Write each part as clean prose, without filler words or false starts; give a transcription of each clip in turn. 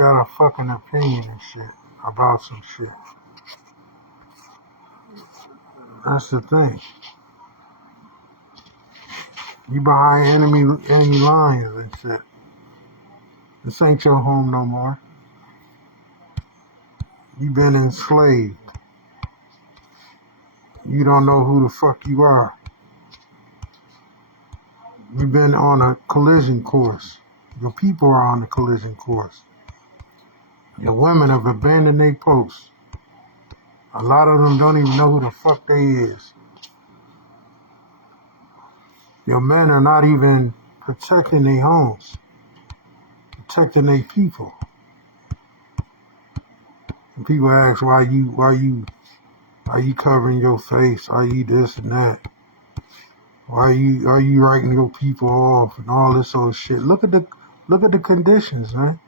got a fucking opinion and shit about some shit. That's the thing. You behind enemy lines and shit. This ain't your home no more. You been enslaved. You don't know who the fuck you are. You've been on a collision course. Your people are on a collision course. Your women have abandoned their posts. A lot of them don't even know who the fuck they is. Your men are not even protecting their homes, protecting their people. And people ask why you covering your face? Are you this and that? Are you writing your people off and all this old shit? Look at the conditions, man.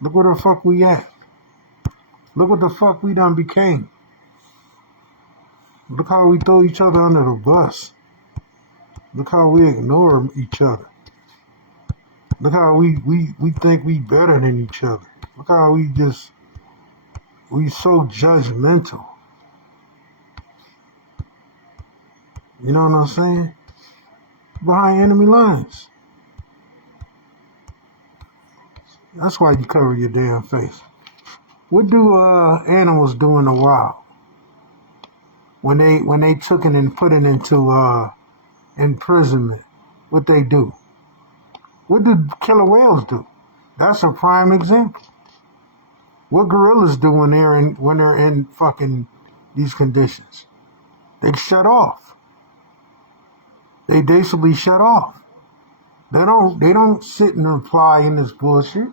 Look where the fuck we at. Look what the fuck we done became. Look how we throw each other under the bus. Look how we ignore each other. Look how we think we better than each other. Look how we so judgmental. You know what I'm saying? Behind enemy lines. That's why you cover your damn face. What do animals do in the wild? When they took it and put it into imprisonment, what they do? What did killer whales do? That's a prime example. What gorillas do when they're in fucking these conditions? They shut off. They basically shut off. They don't sit and reply in this bullshit.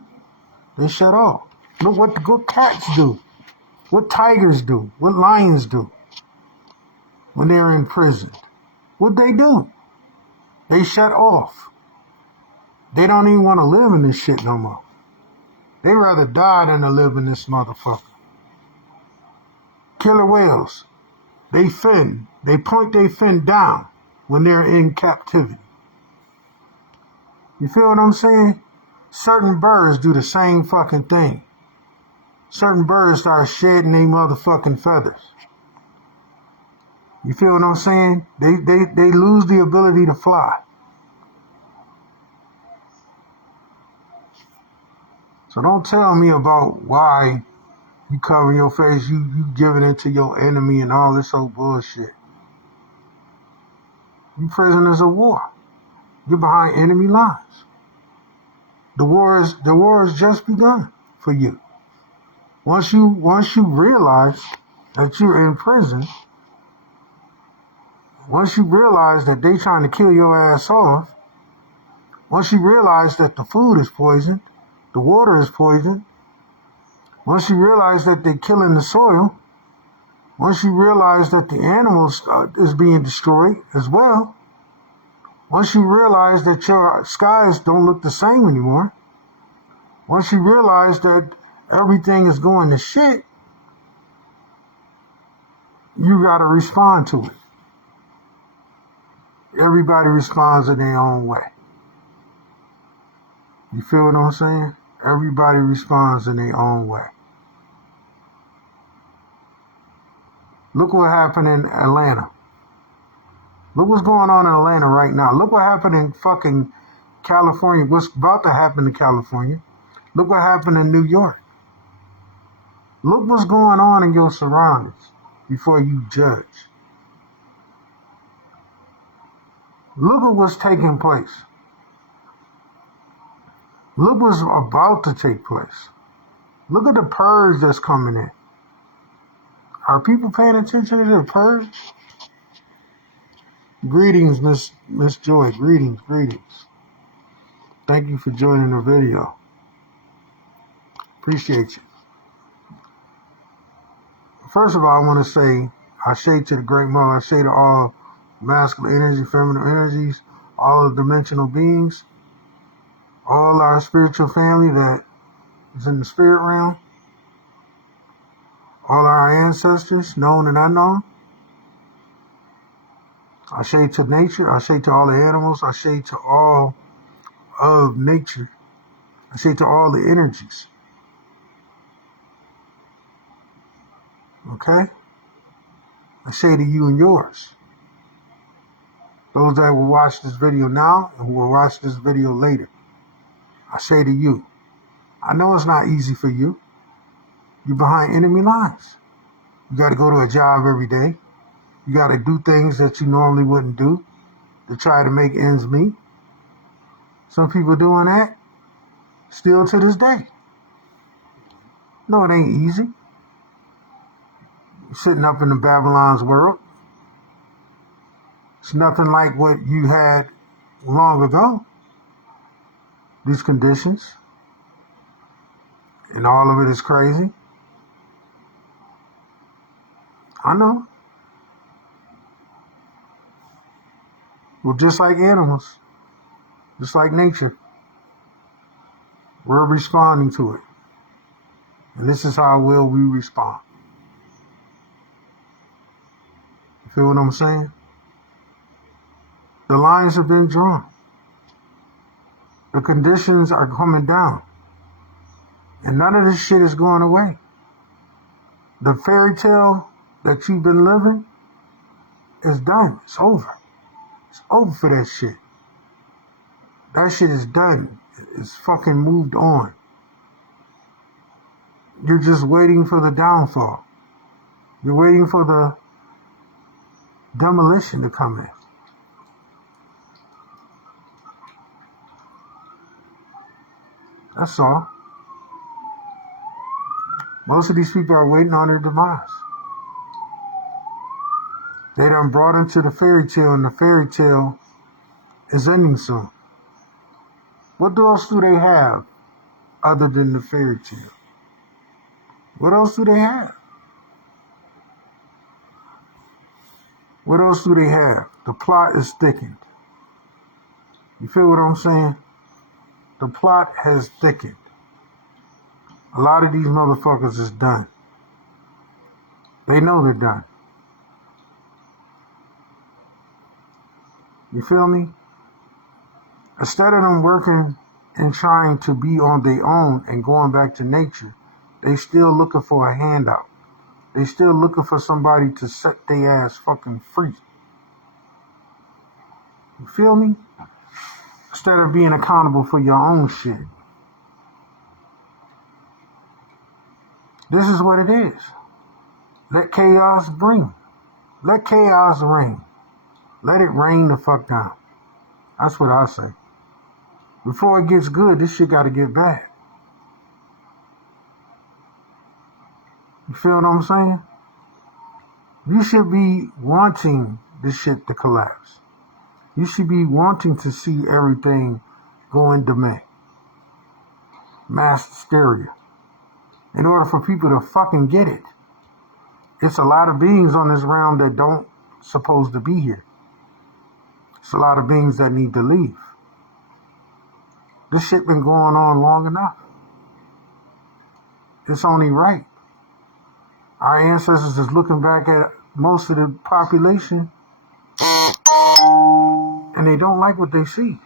They shut off. Look what the good cats do. What tigers do. What lions do when they're in prison. What they do? They shut off. They don't even want to live in this shit no more. They rather die than to live in this motherfucker. Killer whales. They fin. They point their fin down when they're in captivity. You feel what I'm saying? Certain birds do the same fucking thing. Certain birds start shedding their motherfucking feathers. You feel what I'm saying? They lose the ability to fly. So don't tell me about why you covering your face, you giving it to your enemy and all this old bullshit. You prisoners of war. You're behind enemy lines. The war has just begun for you. Once you realize that you're in prison, once you realize that they trying to kill your ass off, once you realize that the food is poisoned, the water is poisoned, once you realize that they're killing the soil, once you realize that the animals is being destroyed as well, once you realize that your skies don't look the same anymore, once you realize that everything is going to shit, you got to respond to it. Everybody responds in their own way. You feel what I'm saying? Everybody responds in their own way. Look what happened in Atlanta. Look what's going on in Atlanta right now. Look what happened in fucking California. What's about to happen in California. Look what happened in New York. Look what's going on in your surroundings before you judge. Look at what's taking place. Look what's about to take place. Look at the purge that's coming in. Are people paying attention to the purge? Greetings, Miss Joy. Greetings. Thank you for joining the video. Appreciate you. First of all, I want to say, Ashe to the Great Mother. Ashe to all masculine energy, feminine energies, all the dimensional beings, all our spiritual family that is in the spirit realm, all our ancestors, known and unknown. Ashe to nature, Ashe to all the animals, Ashe to all of nature, Ashe to all the energies. Okay? I say to you and yours, those that will watch this video now and who will watch this video later, I say to you, I know it's not easy for you. You're behind enemy lines. You got to go to a job every day. You got to do things that you normally wouldn't do to try to make ends meet. Some people doing that still to this day. No, it ain't easy. You're sitting up in the Babylon's world. It's nothing like what you had long ago. These conditions. And all of it is crazy. I know. Well, just like animals, just like nature, we're responding to it. And this is how will we respond. You feel what I'm saying? The lines have been drawn. The conditions are coming down. And none of this shit is going away. The fairy tale that you've been living is done. It's over. It's over for that shit. That shit is done. It's fucking moved on. You're just waiting for the downfall. You're waiting for the demolition to come in. That's all. Most of these people are waiting on their demise. They done brought into the fairy tale, and the fairy tale is ending soon. What else do they have other than the fairy tale? What else do they have? What else do they have? The plot is thickened. You feel what I'm saying? The plot has thickened. A lot of these motherfuckers is done. They know they're done. You feel me? Instead of them working and trying to be on their own and going back to nature, they still looking for a handout. They still looking for somebody to set their ass fucking free. You feel me? Instead of being accountable for your own shit. This is what it is. Let chaos bring. Let chaos reign. Let it rain the fuck down. That's what I say. Before it gets good, this shit gotta get bad. You feel what I'm saying? You should be wanting this shit to collapse. You should be wanting to see everything go into mass hysteria. In order for people to fucking get it. It's a lot of beings on this realm that don't supposed to be here. It's a lot of beings that need to leave. This shit been going on long enough. It's only right. Our ancestors is looking back at most of the population and they don't like what they see.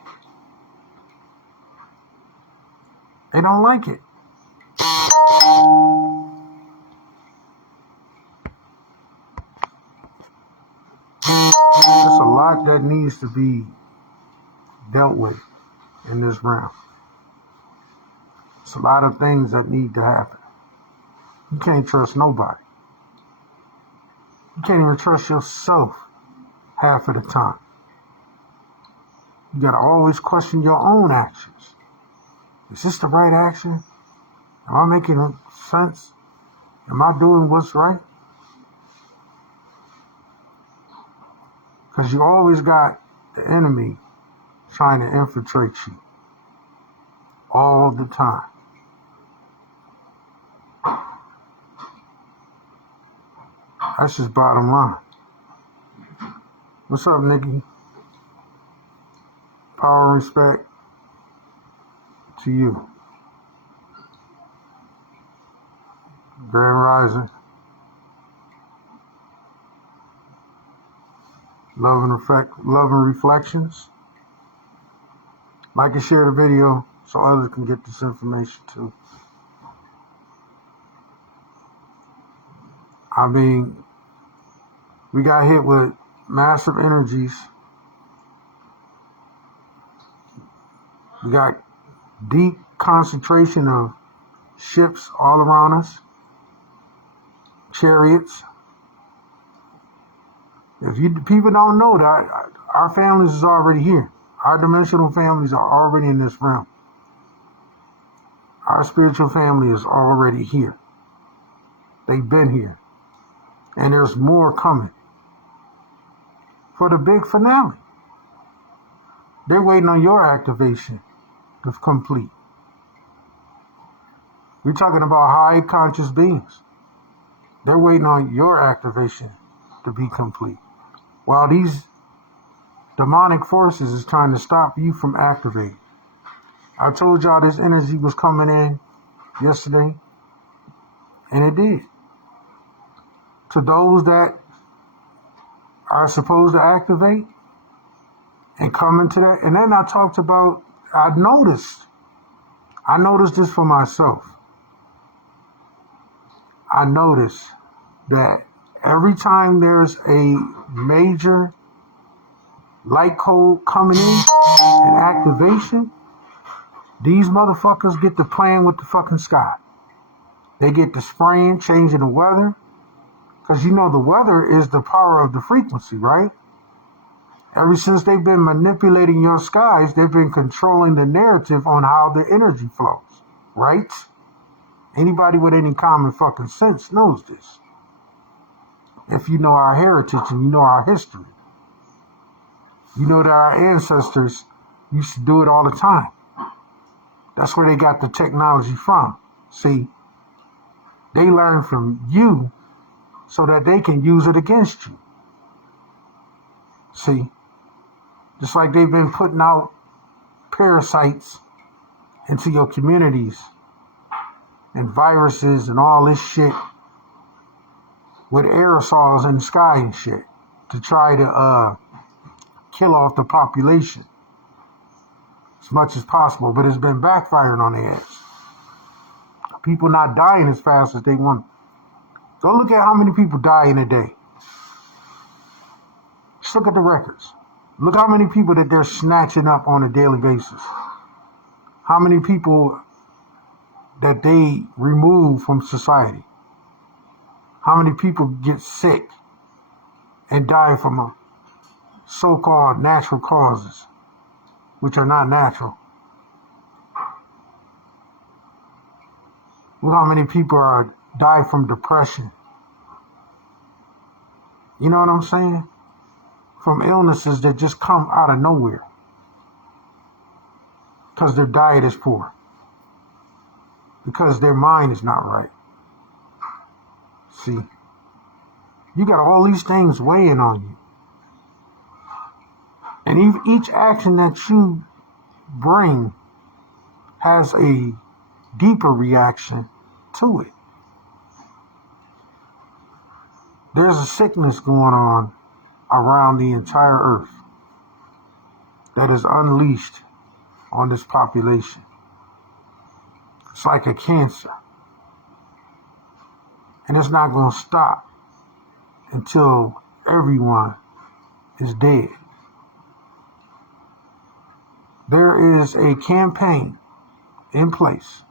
They don't like it. There's a lot that needs to be dealt with in this realm. It's a lot of things that need to happen. You can't trust nobody. You can't even trust yourself half of the time. You gotta always question your own actions. Is this the right action? Am I making sense? Am I doing what's right? Because you always got the enemy trying to infiltrate you. All the time. That's just bottom line. What's up, Nikki? Power and respect to you. Grand Rising. Love and reflections. Like and share the video so others can get this information too. I mean, we got hit with massive energies. We got deep concentration of ships all around us, chariots. If you people don't know that, our families is already here. Our dimensional families are already in this realm. Our spiritual family is already here. They've been here. And there's more coming. For the big finale. They're waiting on your activation to complete. We're talking about high conscious beings. They're waiting on your activation to be complete. While these demonic forces is trying to stop you from activating. I told y'all this energy was coming in yesterday, and it did. To those that are supposed to activate and come into that. And then I talked about, I noticed this for myself. I noticed that every time there's a major light code coming in and activation, these motherfuckers get to playing with the fucking sky. They get to spraying, changing the weather. Because you know the weather is the power of the frequency, right? Ever since they've been manipulating your skies, they've been controlling the narrative on how the energy flows, right? Anybody with any common fucking sense knows this. If you know our heritage and you know our history. You know that our ancestors used to do it all the time. That's where they got the technology from. See, they learn from you so that they can use it against you. See, just like they've been putting out parasites into your communities and viruses and all this shit with aerosols in the sky and shit to try to kill off the population as much as possible, but it's been backfiring on their ass. People not dying as fast as they want. Go look at how many people die in a day. Just look at the records. Look how many people that they're snatching up on a daily basis. How many people that they remove from society. How many people get sick and die from so-called natural causes, which are not natural. Look how many people die from depression. You know what I'm saying? From illnesses that just come out of nowhere. Because their diet is poor. Because their mind is not right. See, you got all these things weighing on you. And each action that you bring has a deeper reaction to it. There's a sickness going on around the entire earth that is unleashed on this population. It's like a cancer. And it's not going to stop until everyone is dead. There is a campaign in place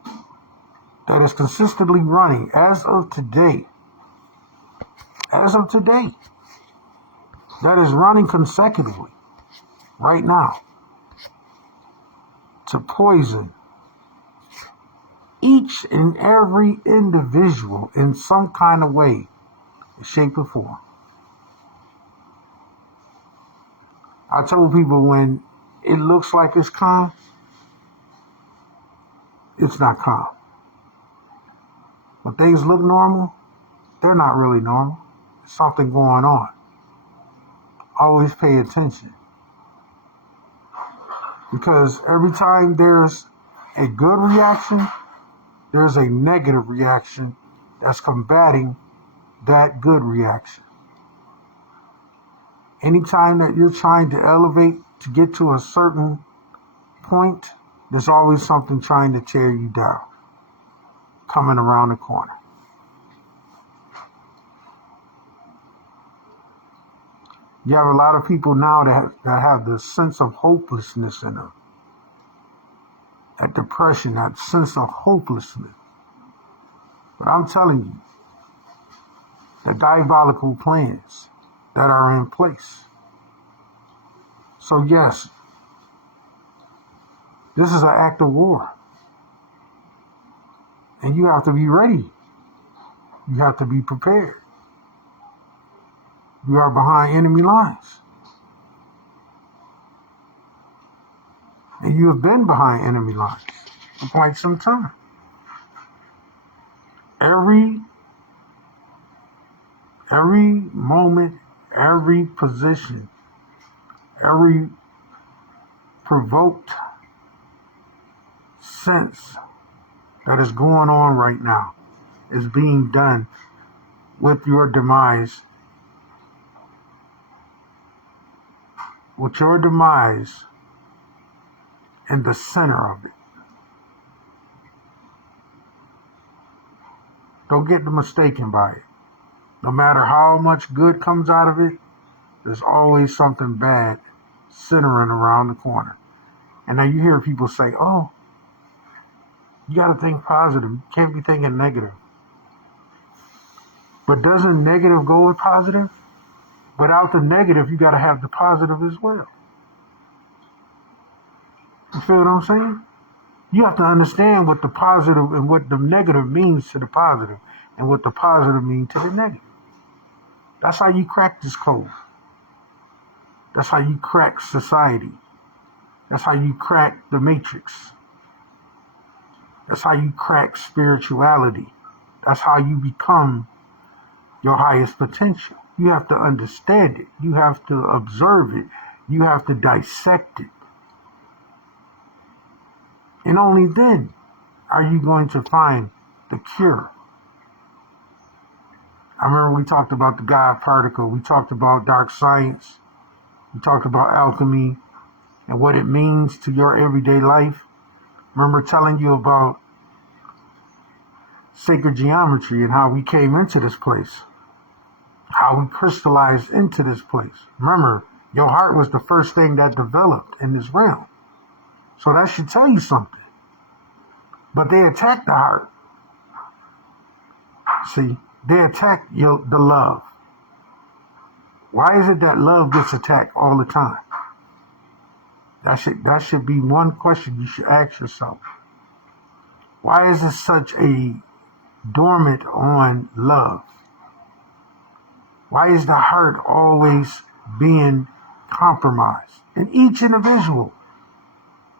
that is consistently running as of today. That is running consecutively right now to poison each and every individual in some kind of way, shape, or form. I told people when it looks like it's calm, it's not calm. When things look normal, they're not really normal. There's something going on. Always pay attention. Because every time there's a good reaction, there's a negative reaction that's combating that good reaction. Anytime that you're trying to elevate to get to a certain point, there's always something trying to tear you down, coming around the corner. You have a lot of people now that have this sense of hopelessness in them. That depression, that sense of hopelessness. But I'm telling you, the diabolical plans that are in place. So yes, this is an act of war. And you have to be ready. You have to be prepared. You are behind enemy lines. And you have been behind enemy lines for quite some time. Every moment, every position, every provoked sense that is going on right now is being done with your demise. With your demise in the center of it. Don't get mistaken by it. No matter how much good comes out of it, there's always something bad centering around the corner. And now you hear people say, oh, you got to think positive. You can't be thinking negative. But doesn't negative go with positive? Without the negative, you got to have the positive as well. You feel what I'm saying? You have to understand what the positive and what the negative means to the positive and what the positive means to the negative. That's how you crack this code. That's how you crack society. That's how you crack the matrix. That's how you crack spirituality. That's how you become your highest potential. You have to understand it. You have to observe it. You have to dissect it. And only then are you going to find the cure. I remember we talked about the God particle. We talked about dark science. We talked about alchemy and what it means to your everyday life. Remember telling you about sacred geometry and how we came into this place. How we crystallized into this place. Remember, your heart was the first thing that developed in this realm. So that should tell you something. But they attack the heart. See, they attack the love. Why is it that love gets attacked all the time? That should be one question you should ask yourself. Why is there such a dormant on love? Why is the heart always being compromised? In each individual,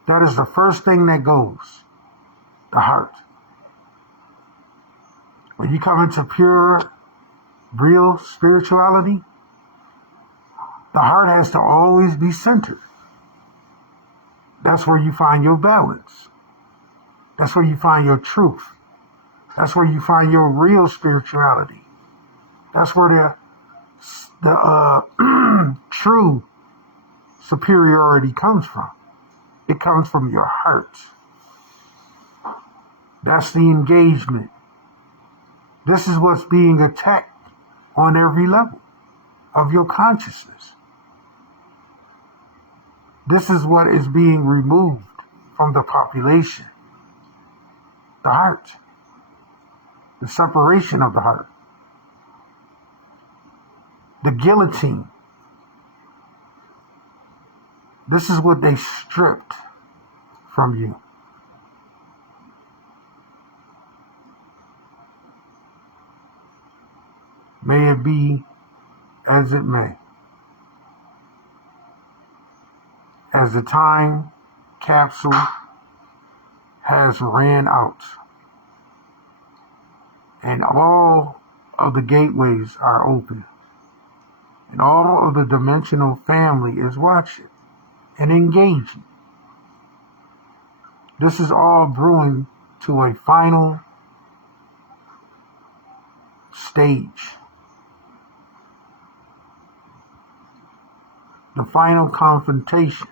that is the first thing that goes. The heart. When you come into pure, real spirituality, the heart has to always be centered. That's where you find your balance. That's where you find your truth. That's where you find your real spirituality. That's where the true superiority comes from. It comes from your heart. That's the engagement. This is what's being attacked on every level of your consciousness. This is what is being removed from the population. The heart. The separation of the heart. The guillotine. This is what they stripped from you. May it be as it may. As the time capsule has ran out and all of the gateways are open and all of the dimensional family is watching and engaging. This is all brewing to a final stage. The final confrontation.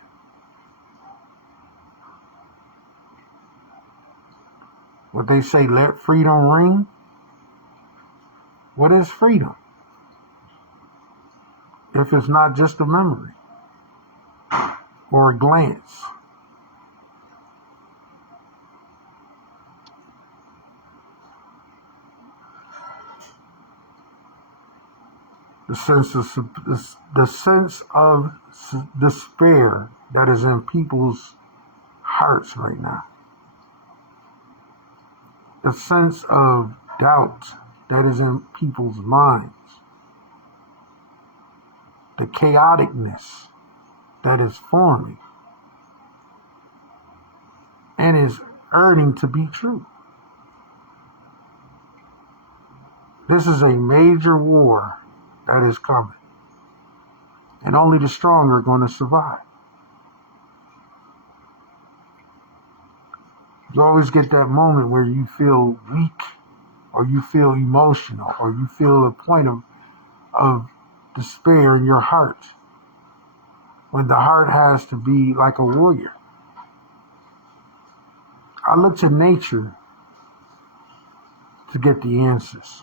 What they say, let freedom ring. What is freedom? if it's not just a memory or a glance. The sense of despair that is in people's hearts right now. The sense of doubt that is in people's minds. The chaoticness that is forming and is earning to be true. This is a major war that is coming. And only the strong are going to survive. You always get that moment where you feel weak, or you feel emotional, or you feel a point of despair in your heart. When the heart has to be like a warrior. I look to nature to get the answers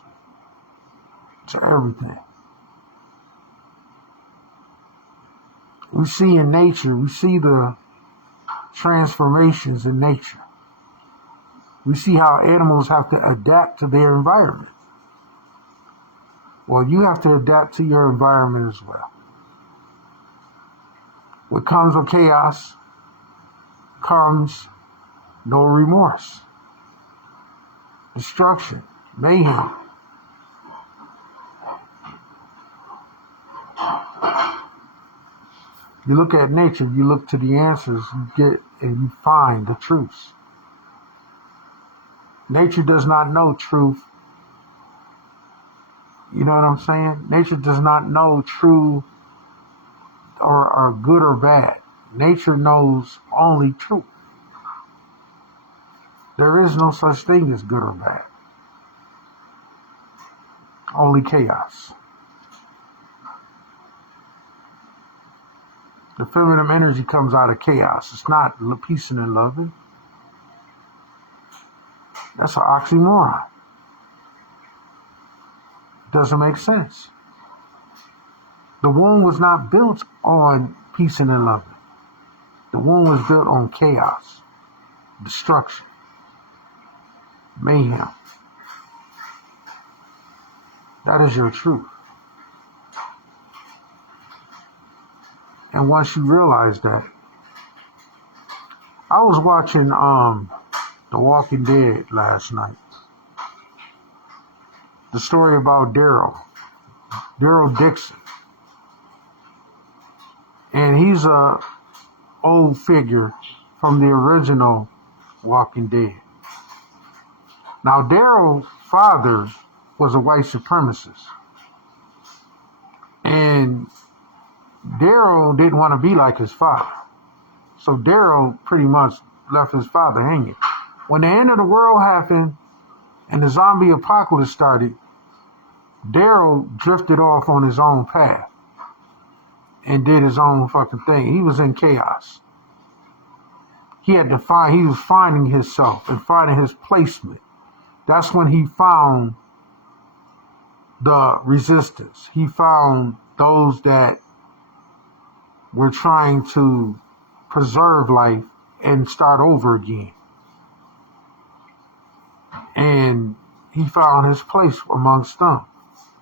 to everything. We see in nature, we see the transformations in nature. We see how animals have to adapt to their environment. Well, you have to adapt to your environment as well. What comes with chaos comes no remorse, destruction, mayhem. You look at nature, you look to the answers, you get and you find the truths. Nature does not know truth. You know what I'm saying? Nature does not know true or good or bad. Nature knows only truth. There is no such thing as good or bad. Only chaos. The feminine energy comes out of chaos. It's not peace and loving. That's an oxymoron. Doesn't make sense. The womb was not built on peace and love. The womb was built on chaos, destruction, mayhem. That is your truth. And once you realize that, I was watching The Walking Dead last night. The story about Daryl Dixon. And he's a old figure from the original Walking Dead. Now, Daryl's father was a white supremacist. And Daryl didn't want to be like his father. So Daryl pretty much left his father hanging. When the end of the world happened and the zombie apocalypse started, Daryl drifted off on his own path and did his own fucking thing. He was in chaos. He was finding himself and finding his placement. That's when he found the resistance. He found those that were trying to preserve life and start over again. And he found his place amongst them.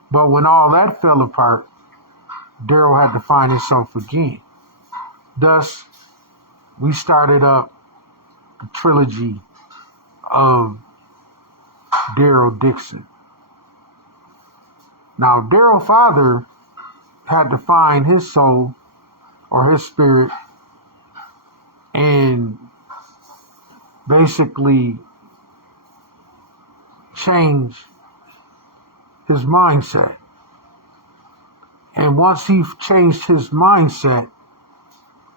But when all that fell apart, Daryl had to find himself again. Thus, we started up the trilogy of Daryl Dixon. Now, Daryl's father had to find his soul or his spirit and basically change his mindset. And once he changed his mindset,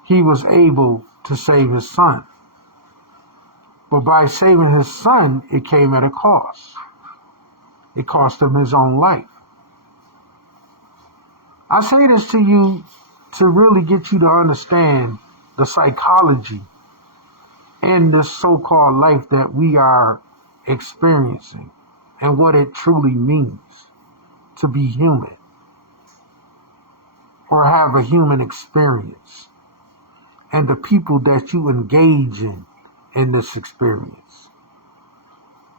he was able to save his son. But by saving his son, it came at a cost. It cost him his own life. I say this to you to really get you to understand the psychology in this so-called life that we are experiencing and what it truly means to be human or have a human experience, and the people that you engage in this experience.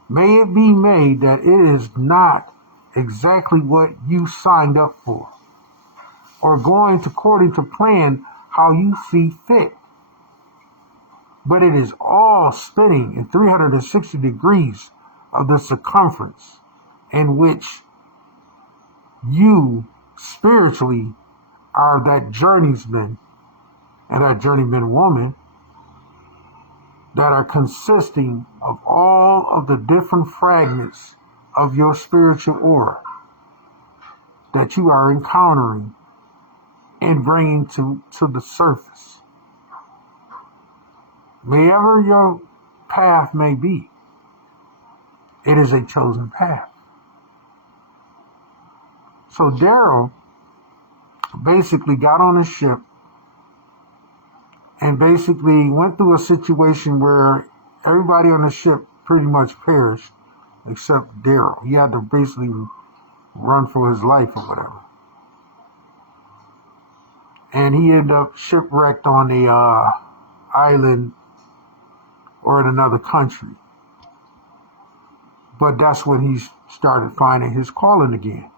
May it be made that it is not exactly what you signed up for, or going according to plan how you see fit, but it is all spinning in 360 degrees of the circumference in which you spiritually are that journeyman and that journeyman woman that are consisting of all of the different fragments of your spiritual aura that you are encountering and bringing to the surface. Wherever your path may be, it is a chosen path. So Daryl basically got on a ship and basically went through a situation where everybody on the ship pretty much perished except Daryl. He had to basically run for his life or whatever. And he ended up shipwrecked on a island or in another country. But that's when he started finding his calling again.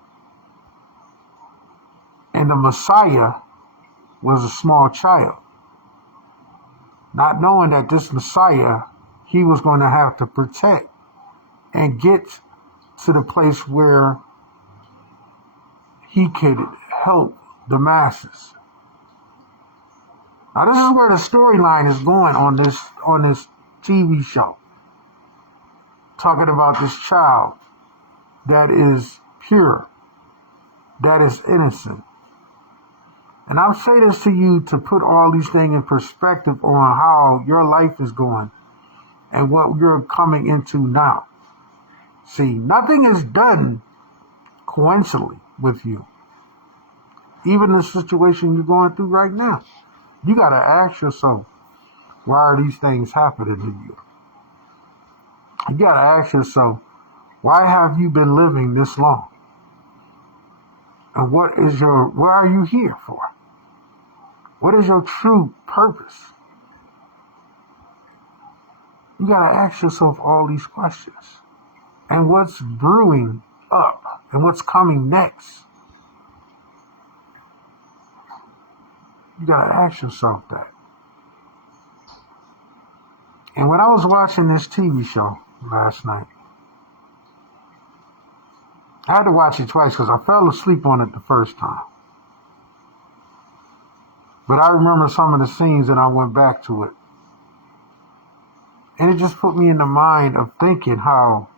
And the Messiah was a small child, not knowing that this Messiah he was going to have to protect and get to the place where he could help the masses. Now this is where the storyline is going on this TV show. Talking about this child that is pure, that is innocent. And I'll say this to you to put all these things in perspective on how your life is going and what you're coming into now. See, nothing is done coincidentally with you. Even the situation you're going through right now. You got to ask yourself, why are these things happening to you? You got to ask yourself, why have you been living this long? And what are you here for? What is your true purpose? You got to ask yourself all these questions. And what's brewing up and what's coming next? You got to ask yourself that. And when I was watching this TV show last night, I had to watch it twice because I fell asleep on it the first time. But I remember some of the scenes and I went back to it. And it just put me in the mind of thinking how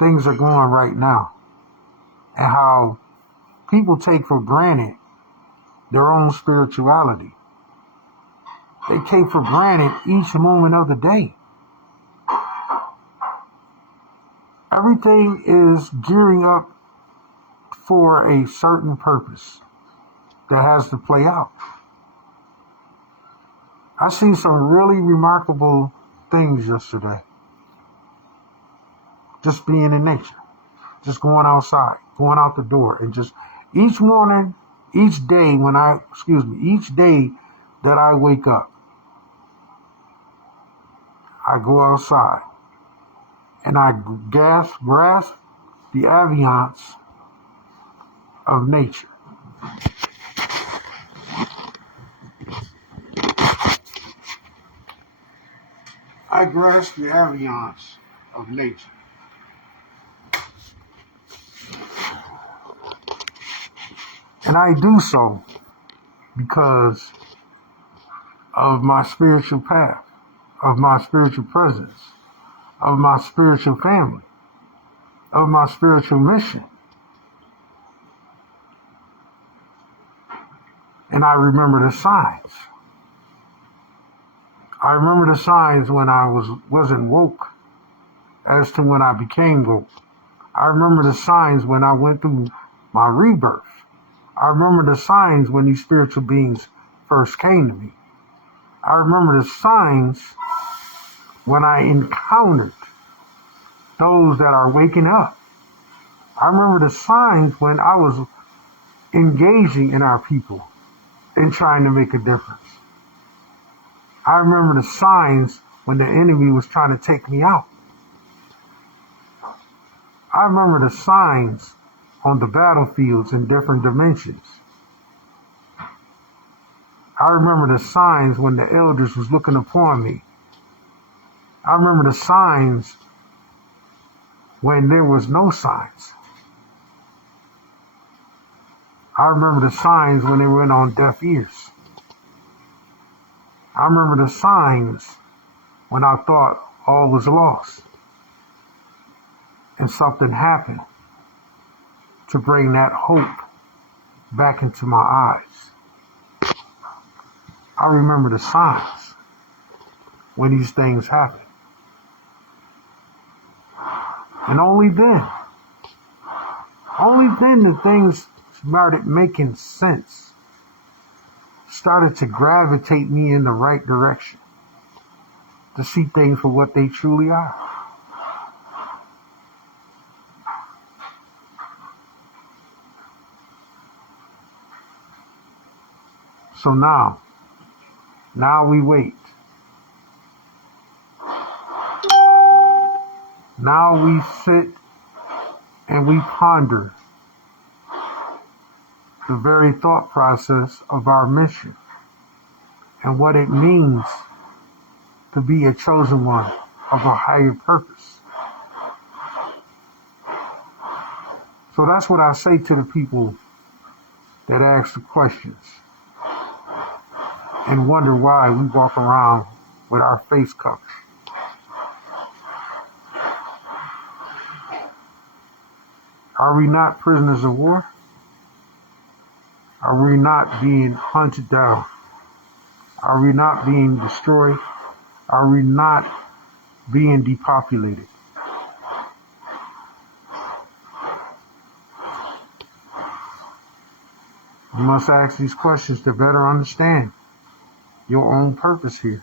things are going right now. And how people take for granted their own spirituality. They take for granted each moment of the day. Everything is gearing up for a certain purpose that has to play out. I seen some really remarkable things yesterday. Just being in nature. Just going outside, going out the door, and just each morning, each day that I wake up, I go outside and I grasp the ambiance of nature. I grasp the ambiance of nature. And I do so because of my spiritual path, of my spiritual presence, of my spiritual family, of my spiritual mission. And I remember the signs. I remember the signs when I wasn't woke as to when I became woke. I remember the signs when I went through my rebirth. I remember the signs when these spiritual beings first came to me. I remember the signs when I encountered those that are waking up. I remember the signs when I was engaging in our people and trying to make a difference. I remember the signs when the enemy was trying to take me out. I remember the signs on the battlefields in different dimensions. I remember the signs when the elders was looking upon me. I remember the signs when there was no signs. I remember the signs when they went on deaf ears. I remember the signs when I thought all was lost and something happened to bring that hope back into my eyes. I remember the signs when these things happen. And only then the things started making sense, started to gravitate me in the right direction, to see things for what they truly are. So now we wait. Now we sit and we ponder the very thought process of our mission and what it means to be a chosen one of a higher purpose. So that's what I say to the people that ask the questions and wonder why we walk around with our face covered. Are we not prisoners of war? Are we not being hunted down? Are we not being destroyed? Are we not being depopulated? You must ask these questions to better understand your own purpose here,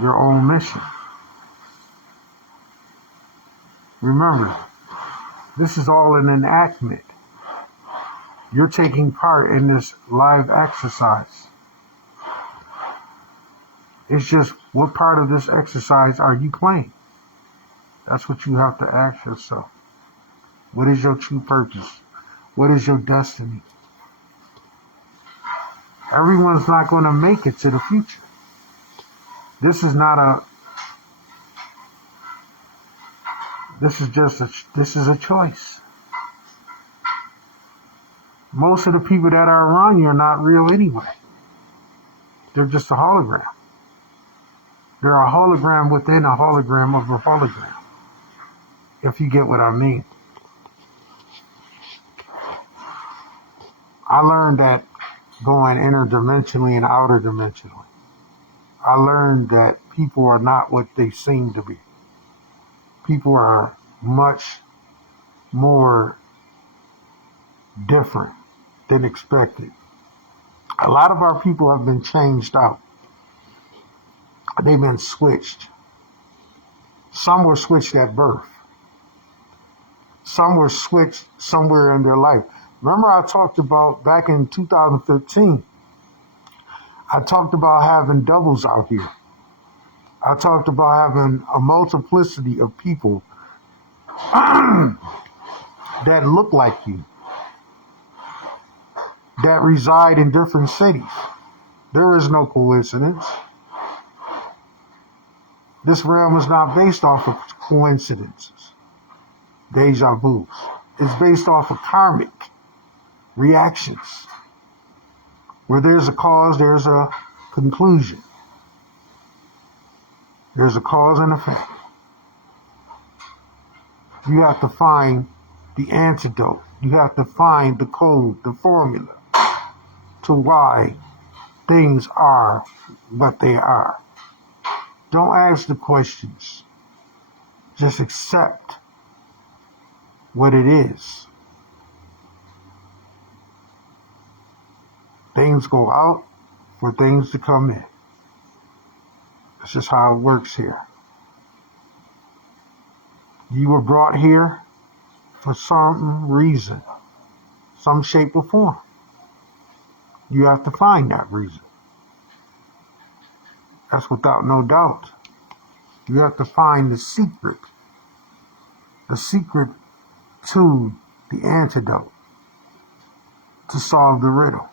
your own mission. Remember, this is all an enactment. You're taking part in this live exercise. It's just, what part of this exercise are you playing? That's what you have to ask yourself. What is your true purpose? What is your destiny? Everyone's not going to make it to the future. This is a choice. Most of the people that are around you are not real anyway. They're just a hologram. They're a hologram within a hologram of a hologram, if you get what I mean. I learned that going interdimensionally and outer dimensionally. I learned that people are not what they seem to be. People are much more different than expected. A lot of our people have been changed out. They've been switched. Some were switched at birth. Some were switched somewhere in their life. Remember I talked about back in 2015, I talked about having doubles out here. I talked about having a multiplicity of people that look like you, that reside in different cities. There is no coincidence. This realm is not based off of coincidences, deja vus. It's based off of karmic reactions. Where there's a cause, there's a conclusion. There's a cause and effect. You have to find the antidote. You have to find the code, the formula to why things are what they are. Don't ask the questions. Just accept what it is. Things go out for things to come in. That's just how it works here. You were brought here for some reason. some shape or form. You have to find that reason. That's without no doubt. You have to find the secret to the antidote to solve the riddle.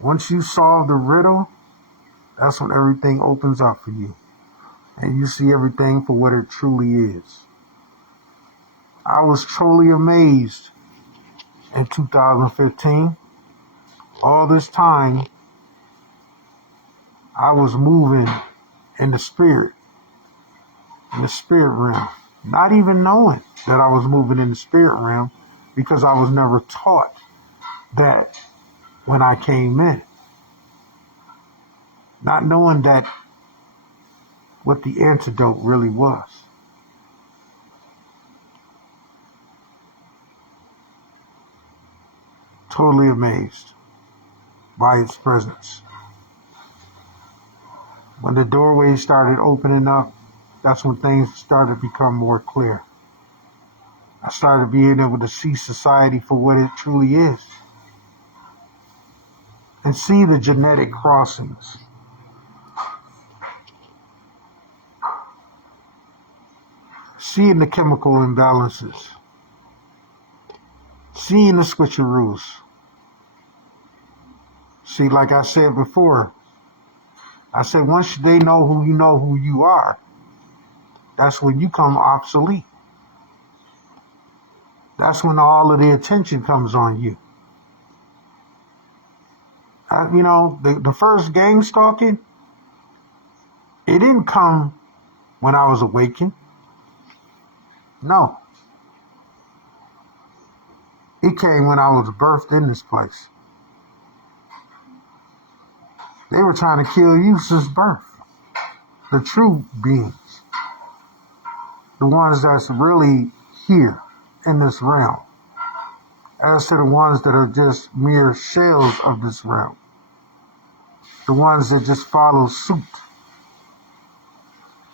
Once you solve the riddle, that's when everything opens up for you. And you see everything for what it truly is. I was truly amazed in 2015. All this time, I was moving in the spirit realm. Not even knowing that I was moving in the spirit realm, because I was never taught that when I came in. Not knowing that what the antidote really was. Totally amazed by its presence. When the doorway started opening up, that's when things started to become more clear. I started being able to see society for what it truly is. And see the genetic crossings. Seeing the chemical imbalances. Seeing the switcheroos. See, like I said before, I said once they know who you are, that's when you come obsolete. That's when all of the attention comes on you. The first gang stalking, it didn't come when I was awakened. No. It came when I was birthed in this place. They were trying to kill you since birth. The true beings. The ones that's really here in this realm. As to the ones that are just mere shells of this realm. The ones that just follow suit.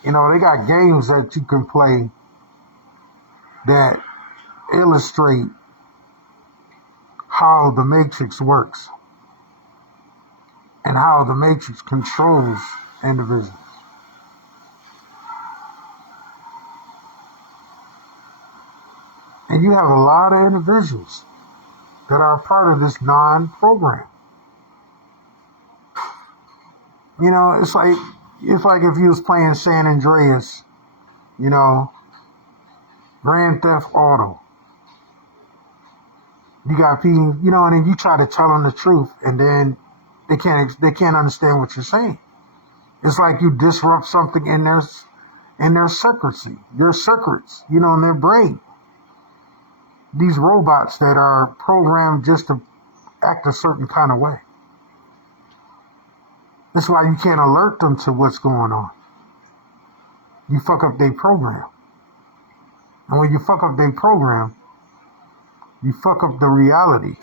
They got games that you can play that illustrate how the Matrix works and how the Matrix controls individuals. And you have a lot of individuals that are part of this non-program. It's like if you was playing San Andreas, Grand Theft Auto. You got people, and then you try to tell them the truth, and then they can't understand what you're saying. It's like you disrupt something in their secrecy, their secrets, in their brain. These robots that are programmed just to act a certain kind of way. That's why you can't alert them to what's going on. You fuck up their program. And when you fuck up their program, you fuck up the reality.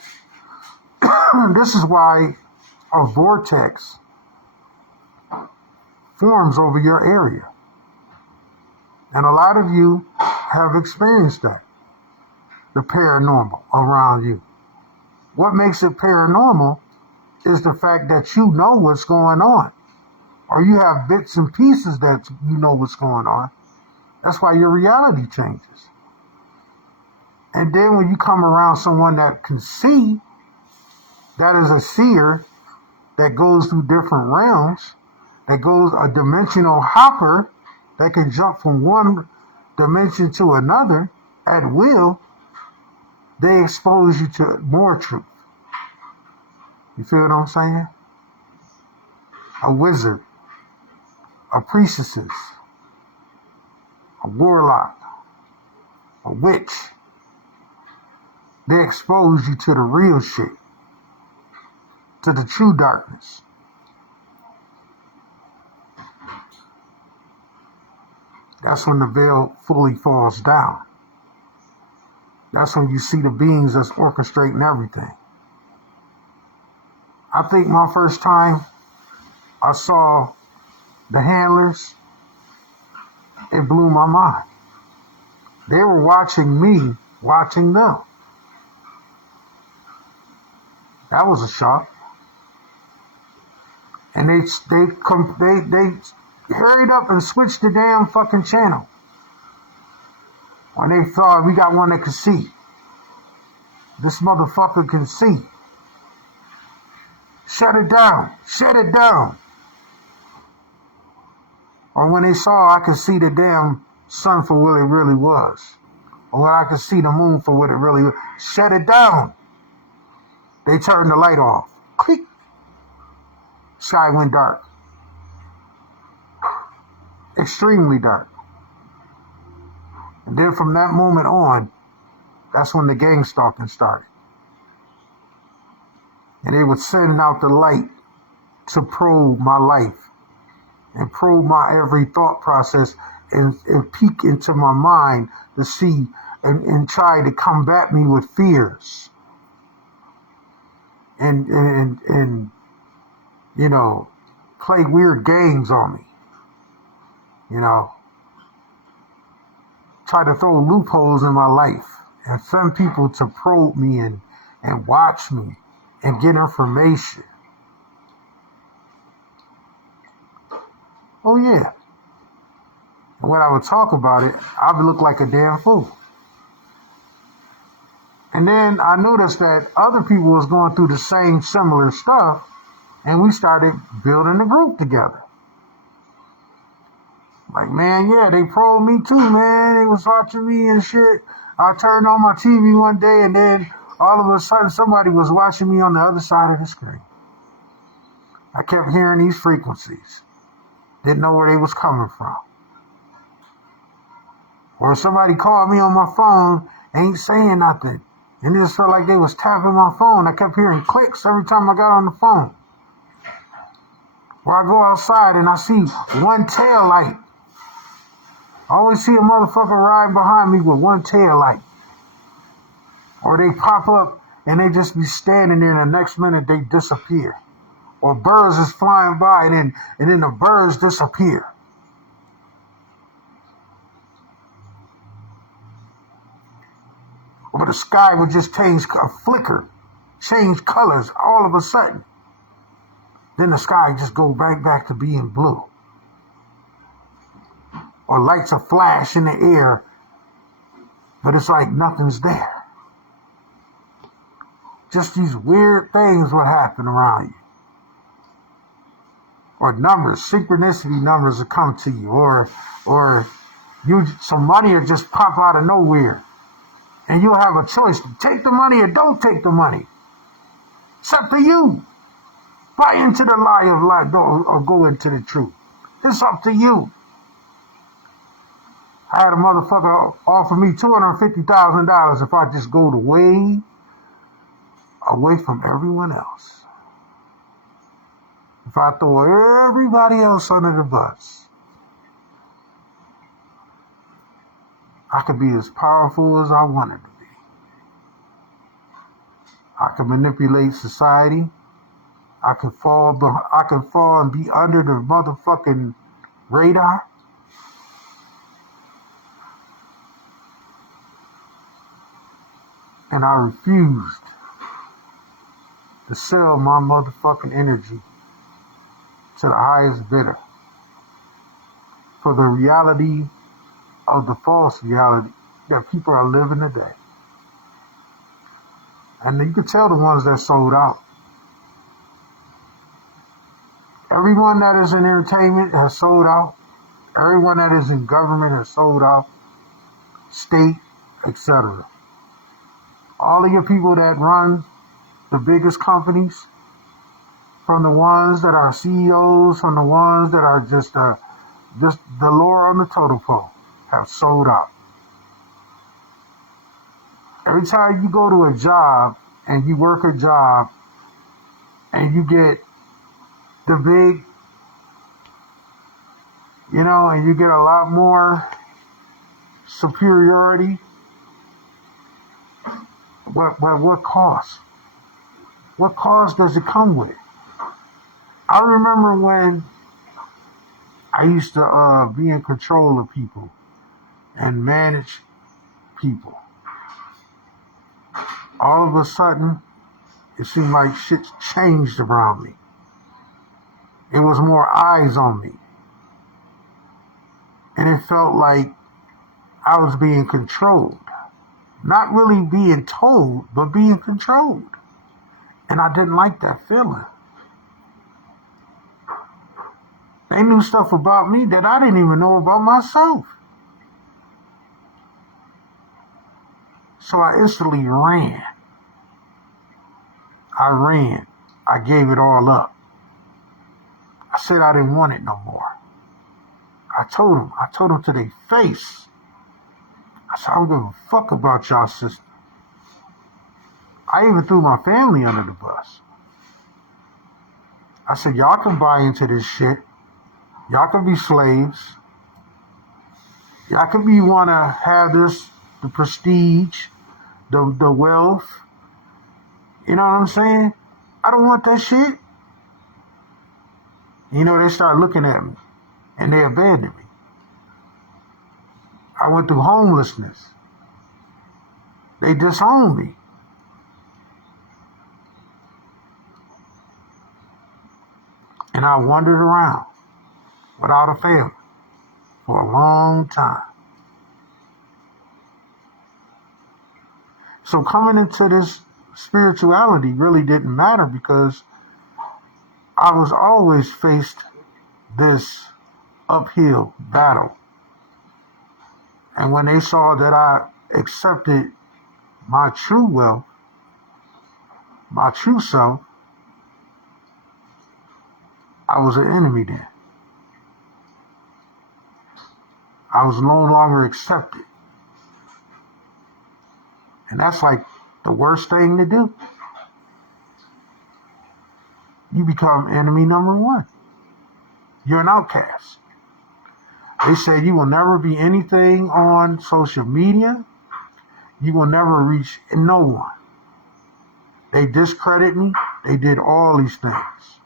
This is why a vortex forms over your area. And a lot of you have experienced that. The paranormal around you. What makes it paranormal is the fact that you know what's going on. Or you have bits and pieces that you know what's going on. That's why your reality changes. And then when you come around someone that can see, that is a seer that goes through different realms, that goes a dimensional hopper that can jump from one dimension to another at will, they expose you to more truth. You feel what I'm saying? A wizard, a priestess, a warlock, a witch. They expose you to the real shit, to the true darkness. That's when the veil fully falls down. That's when you see the beings that's orchestrating everything. I think my first time I saw the handlers, it blew my mind. They were watching me, watching them. That was a shock. And they hurried up and switched the damn fucking channel when they thought we got one that could see. This motherfucker can see. Shut it down. Shut it down. Or when they saw I could see the damn sun for what it really was. Or when I could see the moon for what it really was. Shut it down. They turned the light off. Click. Sky went dark. Extremely dark. And then from that moment on, that's when the gang stalking started. And they would send out the light to probe my life and probe my every thought process and peek into my mind to see and try to combat me with fears. And you know, play weird games on me. You know, try to throw loopholes in my life and send people to probe me and watch me and get information. Oh yeah. And when I would talk about it, I would look like a damn fool. And then I noticed that other people was going through the same similar stuff, and we started building a group together. Like, man, yeah, they probed me too, man. They was watching me and shit. I turned on my TV one day, and then all of a sudden somebody was watching me on the other side of the screen. I kept hearing these frequencies. Didn't know where they was coming from. Or somebody called me on my phone, ain't saying nothing. And it just felt like they was tapping my phone. I kept hearing clicks every time I got on the phone. Or I go outside and I see one tail light. I always see a motherfucker riding behind me with one tail light. Or they pop up and they just be standing there and the next minute they disappear. Or birds is flying by and then the birds disappear. Or the sky would just change a flicker, change colors all of a sudden. Then the sky just go back to being blue. Or lights a flash in the air, but it's like nothing's there. Just these weird things would happen around you. Or numbers, synchronicity numbers will come to you. Or some money will just pop out of nowhere. And you'll have a choice to take the money or don't take the money. It's up to you. Buy into the lie of life or go into the truth. It's up to you. I had a motherfucker offer me $250,000 if I just go away from everyone else. If I throw everybody else under the bus, I could be as powerful as I wanted to be. I could manipulate society. I could fall and be under the motherfucking radar. And I refused to sell my motherfucking energy to the highest bidder for the reality of the false reality that people are living today. And you can tell the ones that sold out. Everyone that is in entertainment has sold out. Everyone that is in government has sold out. State, etc. All of your people that run the biggest companies, from the ones that are CEOs, from the ones that are just the lower on the totem pole, have sold out. Every time you go to a job and you work a job and you get the big, and you get a lot more superiority, what cost? What cost does it come with? I remember when I used to be in control of people and manage people. All of a sudden, It seemed like shit changed around me. It was more eyes on me. And it felt like I was being controlled. Not really being told, but being controlled. And I didn't like that feeling. They knew stuff about me that I didn't even know about myself. So I instantly ran. I gave it all up. I said I didn't want it no more. I told them to their face. I said, I don't give a fuck about y'all sister. I even threw my family under the bus. I said, y'all can buy into this shit. Y'all can be slaves. Y'all can want to have this, the prestige, the wealth. You know what I'm saying? I don't want that shit. You know, they started looking at me and they abandoned me. I went through homelessness. They disowned me. And I wandered around without a family for a long time. So coming into this spirituality really didn't matter because I was always faced this uphill battle. And when they saw that I accepted my true wealth, my true self, I was an enemy then. I was no longer accepted. And that's like the worst thing to do. You become enemy number one. You're an outcast. They said you will never be anything on social media. You will never reach no one. They discredit me. They did all these things.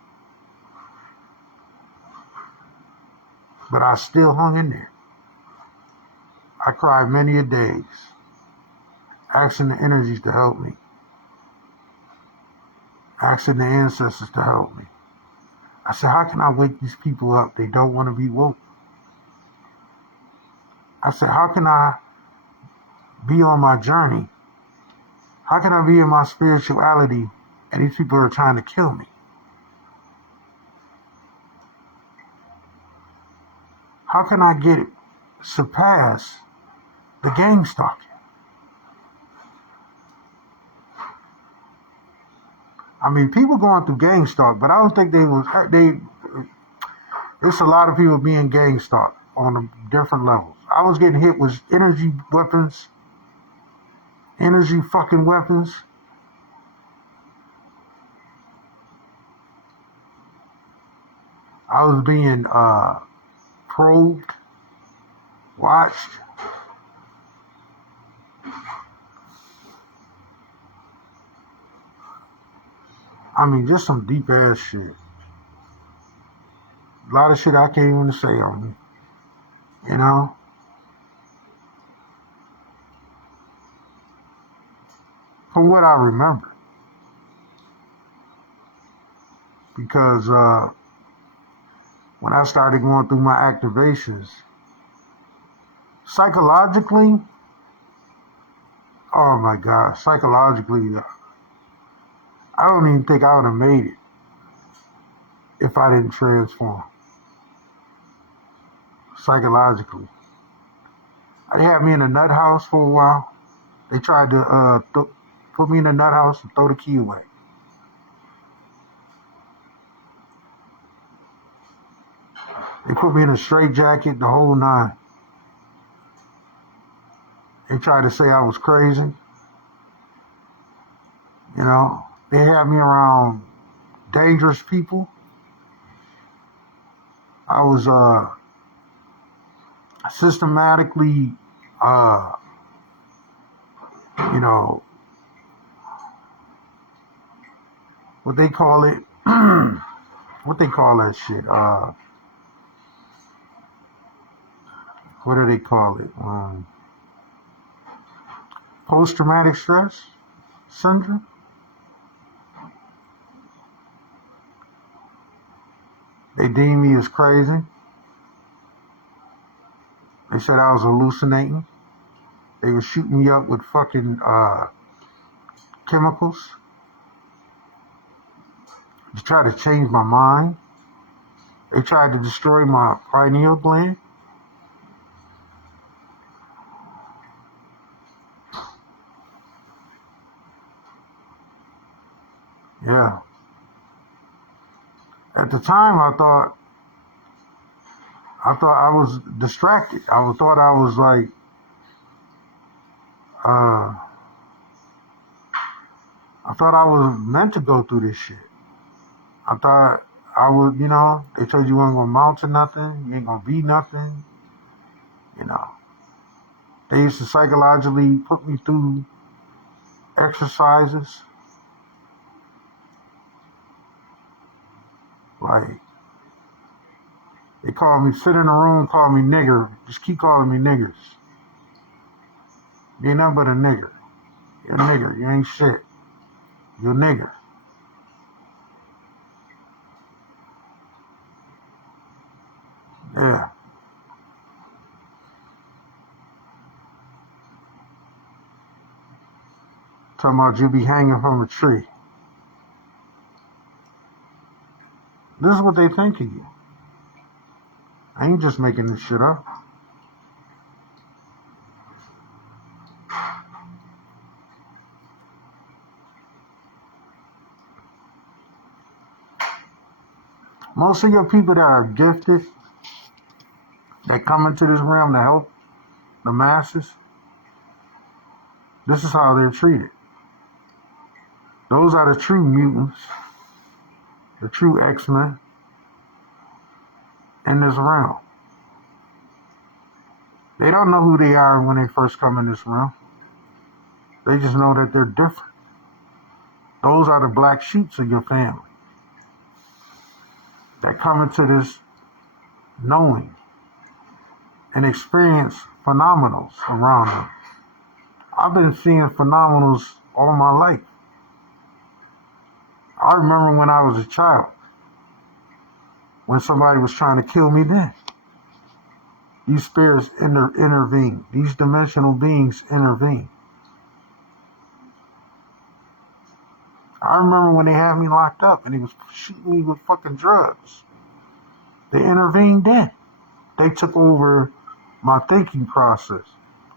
But I still hung in there. I cried many a days, asking the energies to help me, asking the ancestors to help me. I said, how can I wake these people up? They don't want to be woke. I said, how can I be on my journey? How can I be in my spirituality and these people are trying to kill me? How can I surpass the gang stalking? I mean, people going through gang stalk, but I don't think it's a lot of people being gang stalked on different levels. I was getting hit with energy fucking weapons. I was being probed, watched. I mean, just some deep ass shit. A lot of shit I can't even say on me. You know? From what I remember. Because when I started going through my activations, psychologically, oh my God, psychologically, I don't even think I would have made it if I didn't transform. Psychologically. They had me in a nut house for a while. They tried to put me in a nut house and throw the key away. They put me in a straitjacket, the whole nine. They tried to say I was crazy. You know, they had me around dangerous people. I was systematically, you know, what they call it, what they call that shit, what do they call it, post-traumatic stress syndrome. They deemed me as crazy. They said I was hallucinating. They were shooting me up with fucking chemicals to try to change my mind. They tried to destroy my pineal gland. Yeah. At the time, I thought I was distracted. Thought I was like, I thought I was meant to go through this shit. I thought I would, they told you weren't gonna amount to nothing, you ain't gonna be nothing, They used to psychologically put me through exercises. Like, they called me, sit in a room, call me nigger, just keep calling me niggers. You ain't nothing but a nigger. You're a nigger, you ain't shit. You're a nigger. Yeah. Talking about you be hanging from a tree. This is what they think of you. I ain't just making this shit up. Most of your people that are gifted, that come into this realm to help the masses, this is how they're treated. Those are the true mutants, the true X-Men in this realm. They don't know who they are when they first come in this realm. They just know that they're different. Those are the black sheeps of your family that come into this knowing and experience phenomenals around them. I've been seeing phenomenals all my life. I remember when I was a child, when somebody was trying to kill me then. These spirits intervene. These dimensional beings intervene. I remember when they had me locked up and they was shooting me with fucking drugs. They intervened then. They took over my thinking process,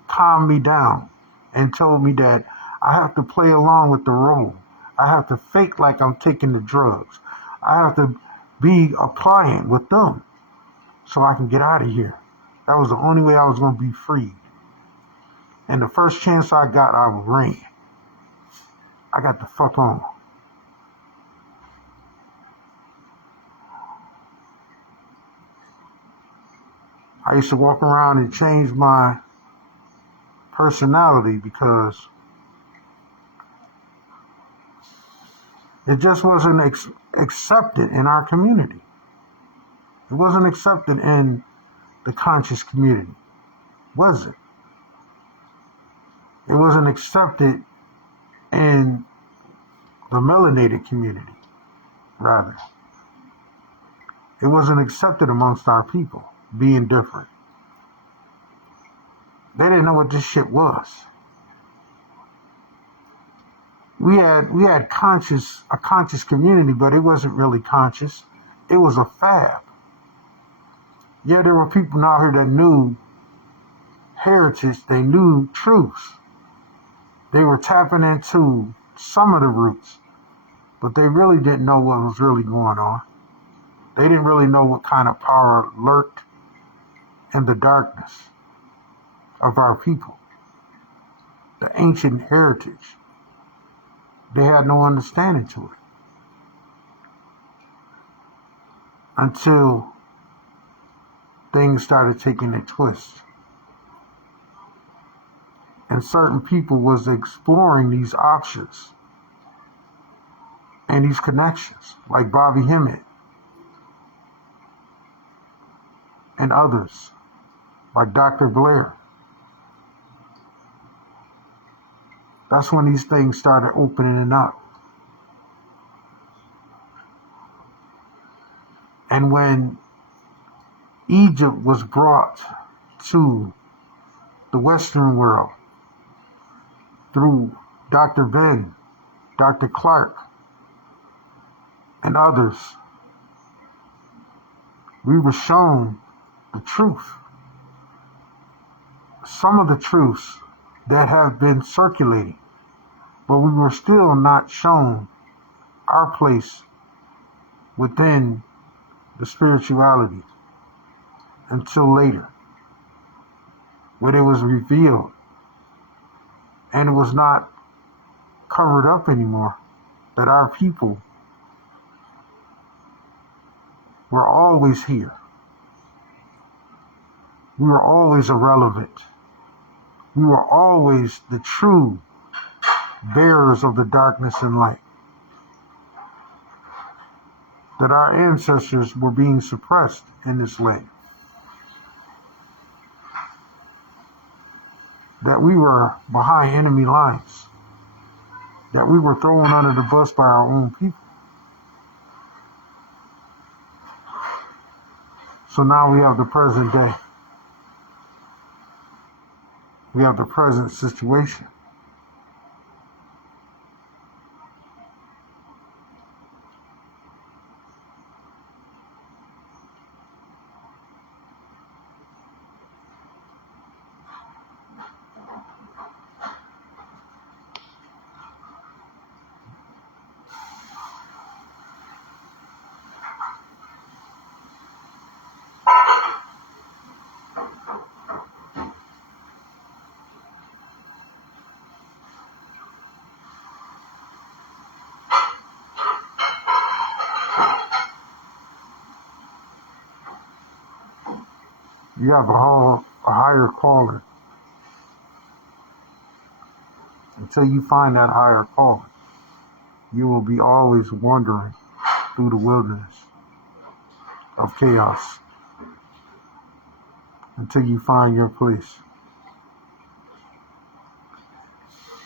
calmed me down, and told me that I have to play along with the role. I have to fake like I'm taking the drugs. I have to be applying with them so I can get out of here. That was the only way I was going to be freed. And the first chance I got, I ran. I got the fuck on. I used to walk around and change my personality because it just wasn't accepted in our community. It wasn't accepted in the conscious community, was it? It wasn't accepted in the melanated community, rather. It wasn't accepted amongst our people, being different. They didn't know what this shit was. We had a conscious community, but it wasn't really conscious. It was a fad. Yeah, there were people out here that knew heritage, they knew truth. They were tapping into some of the roots, but they really didn't know what was really going on. They didn't really know what kind of power lurked in the darkness of our people. The ancient heritage. They had no understanding to it. Until things started taking a twist. And certain people was exploring these options and these connections, like Bobby Hemmett and others, like Dr. Blair. That's when these things started opening up. And And when Egypt was brought to the Western world through Dr. Ben, Dr. Clark, and others, we were shown the truth. Some of the truths that have been circulating, but we were still not shown our place within the spirituality until later, when it was revealed and it was not covered up anymore, that our people were always here. We were always irrelevant. We were always the true bearers of the darkness and light. That our ancestors were being suppressed in this land. That we were behind enemy lines. That we were thrown under the bus by our own people. So now we have the present day. We have the present situation. You have a higher calling. Until you find that higher calling, you will be always wandering through the wilderness of chaos until you find your place.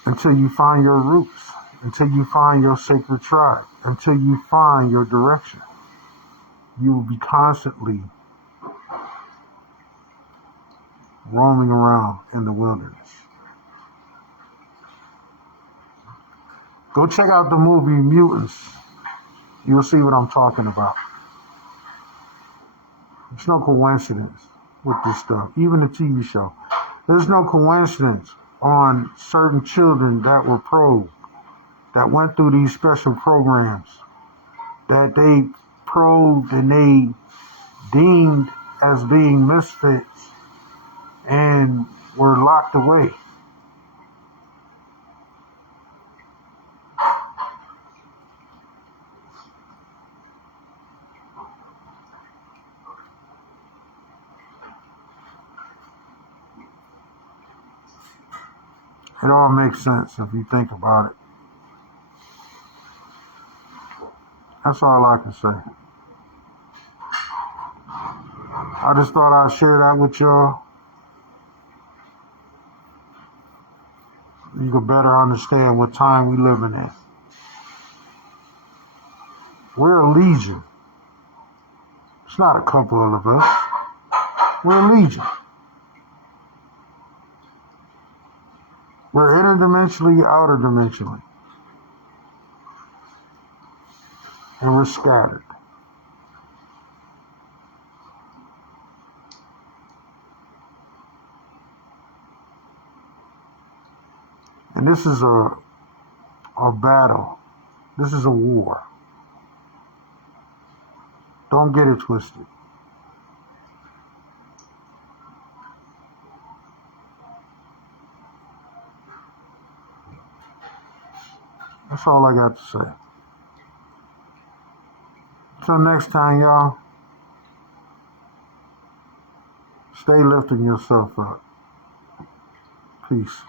Until you find your roots. Until you find your sacred tribe. Until you find your direction. You will be constantly roaming around in the wilderness. Go check out the movie Mutants. You'll see what I'm talking about. There's no coincidence with this stuff. Even the TV show. There's no coincidence on certain children that were probed, that went through these special programs, that they probed and they deemed as being misfits and were locked away. It all makes sense if you think about it. That's all I can say. I just thought I'd share that with y'all. You can better understand what time we living in. We're a legion. It's not a couple of us. We're a legion. We're interdimensionally, outer dimensionally. And we're scattered. And this is a battle. This is a war. Don't get it twisted. That's all I got to say. Till next time, y'all. Stay lifting yourself up. Peace.